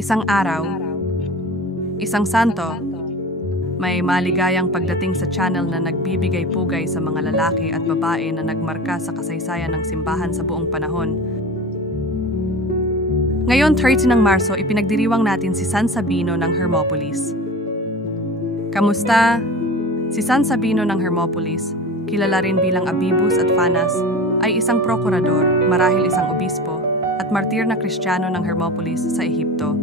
Isang araw, isang santo, may maligayang pagdating sa channel na nagbibigay pugay sa mga lalaki at babae na nagmarka sa kasaysayan ng simbahan sa buong panahon. Ngayon, 30 ng Marso, ipinagdiriwang natin si San Sabino ng Hermopolis. Kamusta? Si San Sabino ng Hermopolis, kilala rin bilang Abibus at Fanas, ay isang prokurador, marahil isang obispo, at martir na Kristiyano ng Hermopolis sa Ehipto.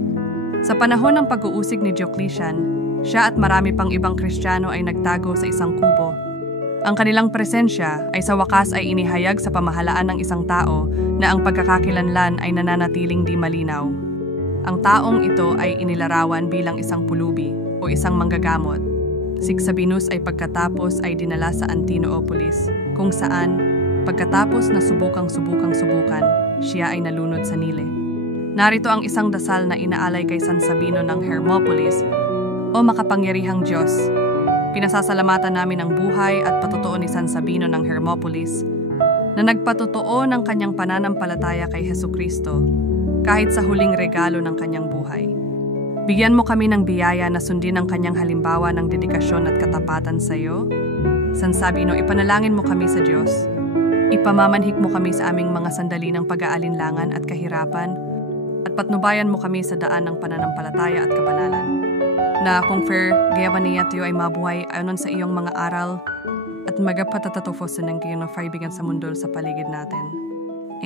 Sa panahon ng pag-uusig ni Diocletian, siya at marami pang ibang Kristiyano ay nagtago sa isang kubo. Ang kanilang presensya ay sa wakas ay inihayag sa pamahalaan ng isang tao na ang pagkakakilanlan ay nananatiling di malinaw. Ang taong ito ay inilarawan bilang isang pulubi o isang manggagamot. Si Sabinus ay pagkatapos ay dinala sa Antinopolis, kung saan, pagkatapos na subukang siya ay nalunod sa Nile. Narito ang isang dasal na inaalay kay San Sabino ng Hermopolis, O makapangyarihang Diyos. Pinasasalamatan namin ang buhay at patutuo ni San Sabino ng Hermopolis na nagpatutuo ng kanyang pananampalataya kay Hesukristo kahit sa huling regalo ng kanyang buhay. Bigyan mo kami ng biyaya na sundin ang kanyang halimbawa ng dedikasyon at katapatan sa iyo. San Sabino, ipanalangin mo kami sa Diyos. Ipamamanhik mo kami sa aming mga sandali ng pag-aalinlangan at kahirapan at patnubayan mo kami sa daan ng pananampalataya at kabanalan. Na kung gayawan niya tayo ay mabuhay ayon sa iyong mga aral at magapatatatofos ng kayo na kaibigan sa mundo sa paligid natin.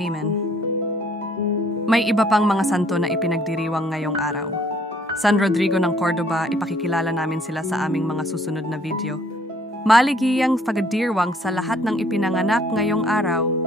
Amen. May iba pang mga santo na ipinagdiriwang ngayong araw. San Rodrigo ng Cordoba, ipakikilala namin sila sa aming mga susunod na video. Maligayang pagdirwang sa lahat ng ipinanganak ngayong araw.